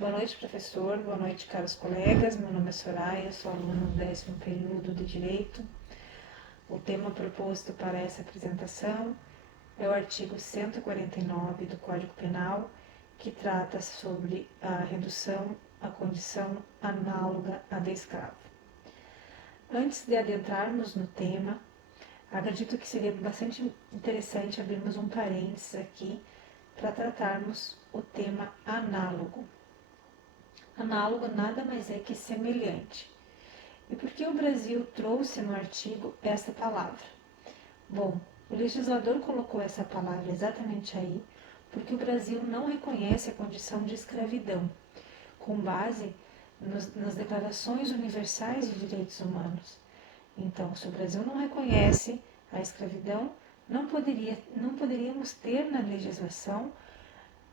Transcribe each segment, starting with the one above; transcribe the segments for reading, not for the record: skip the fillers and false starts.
Boa noite, professor. Boa noite, caros colegas. Meu nome é Soraya, sou aluna do 10º período de Direito. O tema proposto para essa apresentação é o artigo 149 do Código Penal, que trata sobre a redução à condição análoga à de escravo. Antes de adentrarmos no tema, acredito que seria bastante interessante abrirmos um parênteses aqui para tratarmos o tema análogo. Análogo nada mais é que semelhante. E por que o Brasil trouxe no artigo essa palavra? Bom, o legislador colocou essa palavra exatamente aí porque o Brasil não reconhece a condição de escravidão, com base nas declarações universais de direitos humanos. Então, se o Brasil não reconhece a escravidão, não poderíamos ter na legislação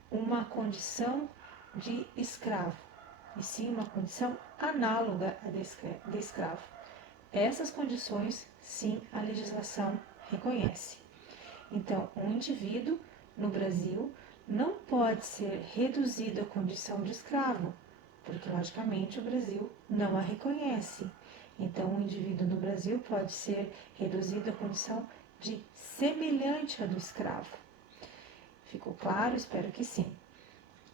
uma condição de escravo, e sim uma condição análoga à de escravo. Essas condições, sim, a legislação reconhece. Então, um indivíduo no Brasil não pode ser reduzido à condição de escravo, porque, logicamente, o Brasil não a reconhece. Então, um indivíduo no Brasil pode ser reduzido à condição de semelhante à do escravo. Ficou claro? Espero que sim.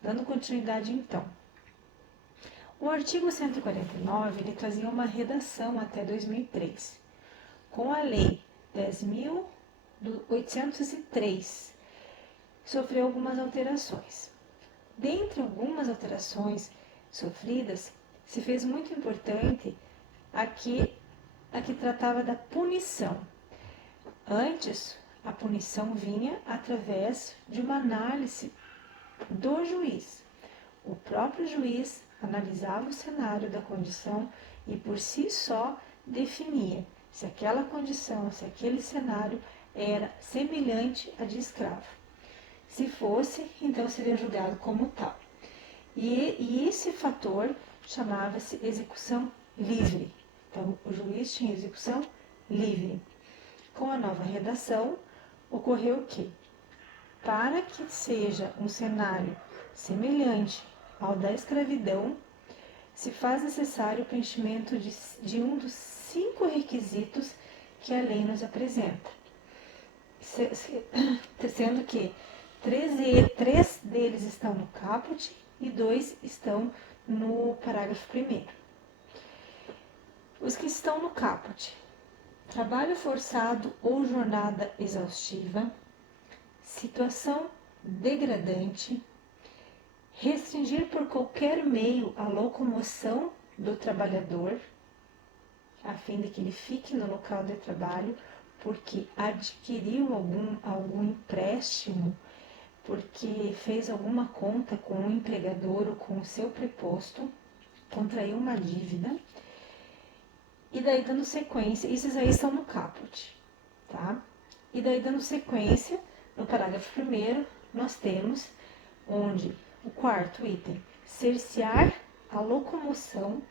Dando continuidade, então. O artigo 149 ele trazia uma redação até 2003. Com a Lei 10.803, sofreu algumas alterações. Dentre algumas alterações sofridas, se fez muito importante a que tratava da punição. Antes, a punição vinha através de uma análise do juiz. O próprio juiz analisava o cenário da condição e por si só definia se aquela condição, se aquele cenário era semelhante a de escravo. Se fosse, então seria julgado como tal. E esse fator chamava-se execução livre. Então, o juiz tinha execução livre. Com a nova redação, ocorreu o quê? Para que seja um cenário semelhante ao da escravidão, se faz necessário o preenchimento de um dos 5 requisitos que a lei nos apresenta, sendo que 3 deles estão no caput e 2 estão no parágrafo 1º. Os que estão no caput: trabalho forçado ou jornada exaustiva, situação degradante, restringir por qualquer meio a locomoção do trabalhador, a fim de que ele fique no local de trabalho, porque adquiriu algum empréstimo, porque fez alguma conta com o empregador ou com o seu preposto, contraiu uma dívida, e daí dando sequência, esses aí estão no caput, tá? E daí dando sequência, no parágrafo 1º, nós temos onde o 4º item, cercear a locomoção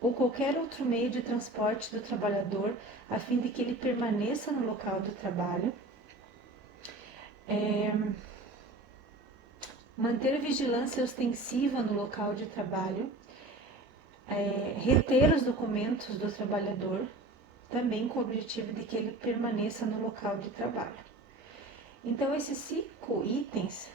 ou qualquer outro meio de transporte do trabalhador, a fim de que ele permaneça no local do trabalho. Manter vigilância ostensiva no local de trabalho. Reter os documentos do trabalhador, também com o objetivo de que ele permaneça no local de trabalho. Então, esses 5 itens,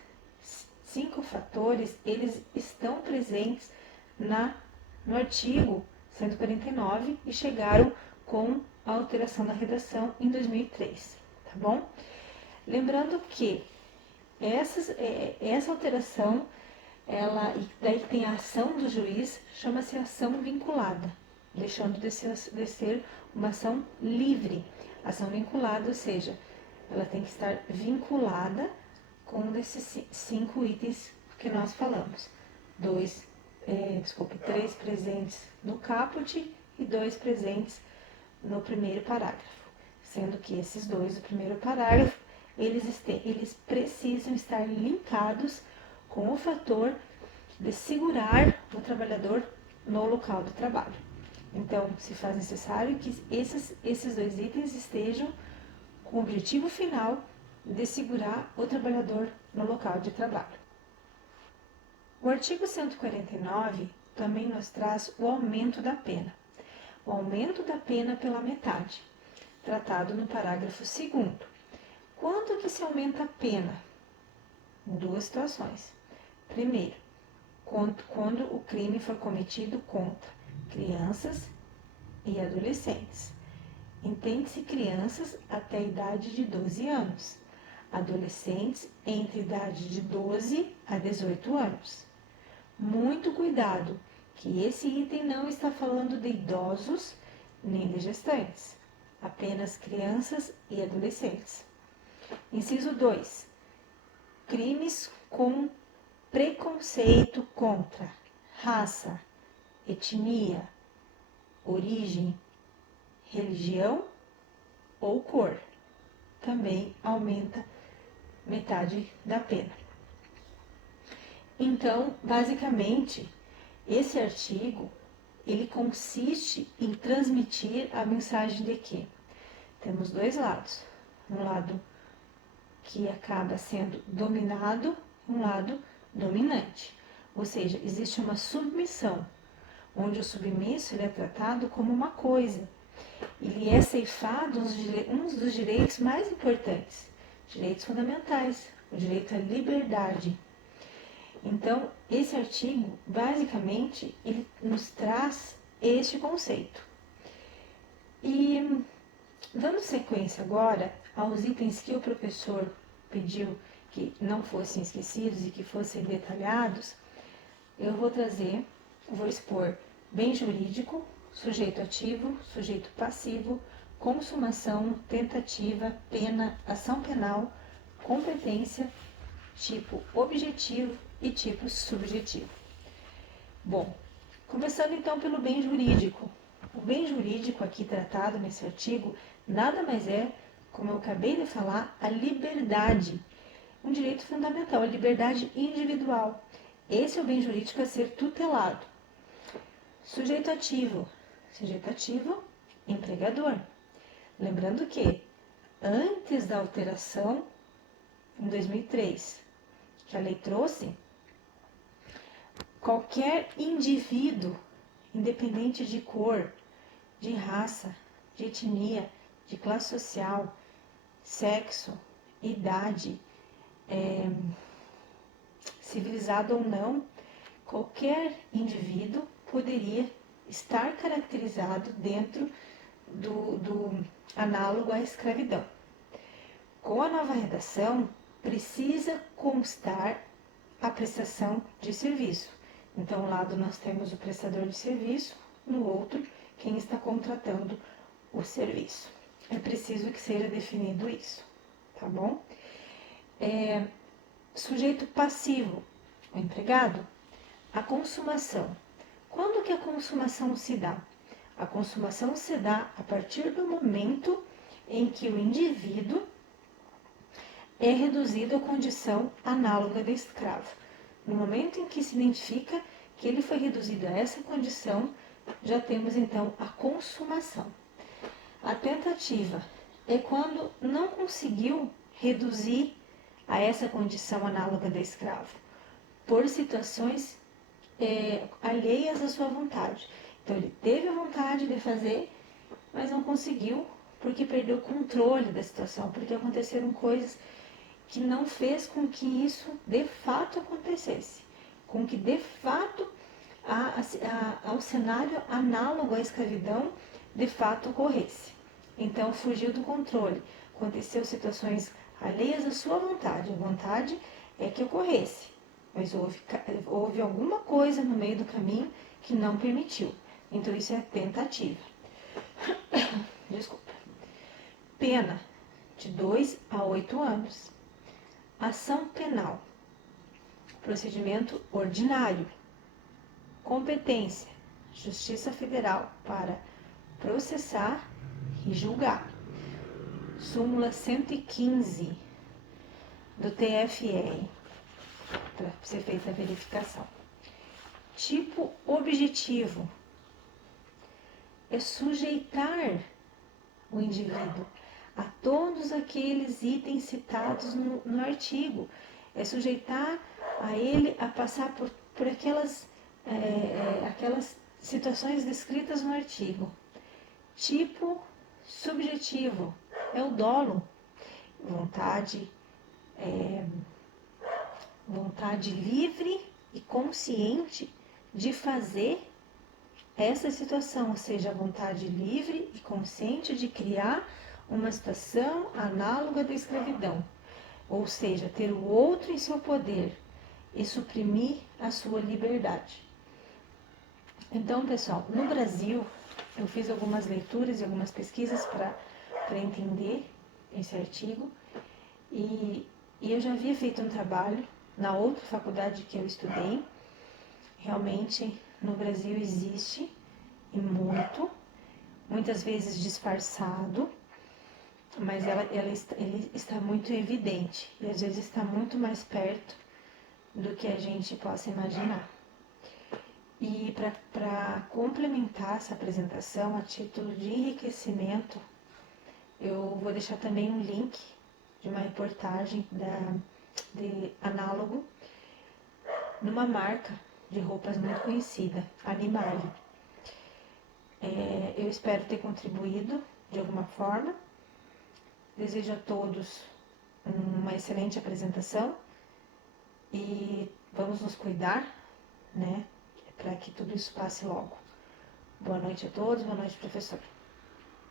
5 fatores, eles estão presentes no artigo 149 e chegaram com a alteração da redação em 2003, tá bom? Lembrando que essa alteração, daí tem a ação do juiz, chama-se ação vinculada, deixando de ser uma ação livre. Ação vinculada, ou seja, ela tem que estar vinculada com um desses 5 itens que nós falamos. 3 presentes no caput e 2 presentes no 1º parágrafo. Sendo que esses 2 do 1º parágrafo, eles precisam estar linkados com o fator de segurar o trabalhador no local do trabalho. Então, se faz necessário que esses 2 itens estejam com o objetivo final de segurar o trabalhador no local de trabalho. O artigo 149 também nos traz o aumento da pena. O aumento da pena pela metade, tratado no parágrafo 2º. Quando que se aumenta a pena? Em duas situações. Primeiro, quando o crime for cometido contra crianças e adolescentes. Entende-se crianças até a idade de 12 anos, adolescentes entre a idade de 12 a 18 anos. Muito cuidado, que esse item não está falando de idosos nem de gestantes, apenas crianças e adolescentes. Inciso 2. Crimes com preconceito contra raça, etnia, origem, religião ou cor. Também aumenta metade da pena. Então, basicamente, esse artigo, ele consiste em transmitir a mensagem de que temos dois lados. Um lado que acaba sendo dominado, um lado dominante. Ou seja, existe uma submissão, onde o submisso ele é tratado como uma coisa. Ele é ceifado um dos direitos mais importantes, direitos fundamentais, o direito à liberdade. Então, esse artigo, basicamente, ele nos traz este conceito. E, dando sequência agora aos itens que o professor pediu que não fossem esquecidos e que fossem detalhados, eu vou expor bem jurídico, sujeito ativo, sujeito passivo, consumação, tentativa, pena, ação penal, competência, tipo objetivo e tipo subjetivo. Bom, começando então pelo bem jurídico. O bem jurídico aqui tratado nesse artigo nada mais é, como eu acabei de falar, a liberdade, um direito fundamental, a liberdade individual. Esse é o bem jurídico a ser tutelado. Sujeito ativo, empregador. Lembrando que, antes da alteração, em 2003, que a lei trouxe, qualquer indivíduo, independente de cor, de raça, de etnia, de classe social, sexo, idade, civilizado ou não, qualquer indivíduo poderia estar caracterizado dentro do análogo à escravidão. Com a nova redação, precisa constar a prestação de serviço. Então, um lado nós temos o prestador de serviço, no outro, quem está contratando o serviço. É preciso que seja definido isso, tá bom? Sujeito passivo, o empregado. A consumação. Quando que a consumação se dá? A consumação se dá a partir do momento em que o indivíduo é reduzido à condição análoga de escravo. No momento em que se identifica que ele foi reduzido a essa condição, já temos então a consumação. A tentativa é quando não conseguiu reduzir a essa condição análoga de escravo, por situações alheias à sua vontade. Então ele teve a vontade de fazer, mas não conseguiu, porque perdeu o controle da situação, porque aconteceram coisas que não fez com que isso de fato acontecesse, com que de fato ao cenário análogo à escravidão de fato ocorresse. Então fugiu do controle, aconteceu situações alheias à sua vontade, a vontade é que ocorresse, mas houve alguma coisa no meio do caminho que não permitiu. Então isso é tentativa. Desculpa. Pena de 2 a 8 anos. Ação penal. Procedimento ordinário. Competência. Justiça Federal para processar e julgar. Súmula 115 do TFR, para ser feita a verificação. Tipo objetivo é sujeitar o indivíduo a todos aqueles itens citados no artigo, é sujeitar a ele a passar por por aquelas situações descritas no artigo. Tipo subjetivo é o dolo, vontade livre e consciente de fazer essa situação, ou seja, a vontade livre e consciente de criar uma situação análoga da escravidão, ou seja, ter o outro em seu poder e suprimir a sua liberdade. Então, pessoal, no Brasil, eu fiz algumas leituras e algumas pesquisas para entender esse artigo e eu já havia feito um trabalho na outra faculdade que eu estudei. Realmente, no Brasil existe, e muitas vezes disfarçado, mas ele está muito evidente e às vezes está muito mais perto do que a gente possa imaginar. E para complementar essa apresentação, a título de enriquecimento, eu vou deixar também um link de uma reportagem de Análogo numa marca de roupas muito conhecida, Animale. Eu espero ter contribuído de alguma forma. Desejo a todos uma excelente apresentação e vamos nos cuidar, né, para que tudo isso passe logo. Boa noite a todos, boa noite, professor.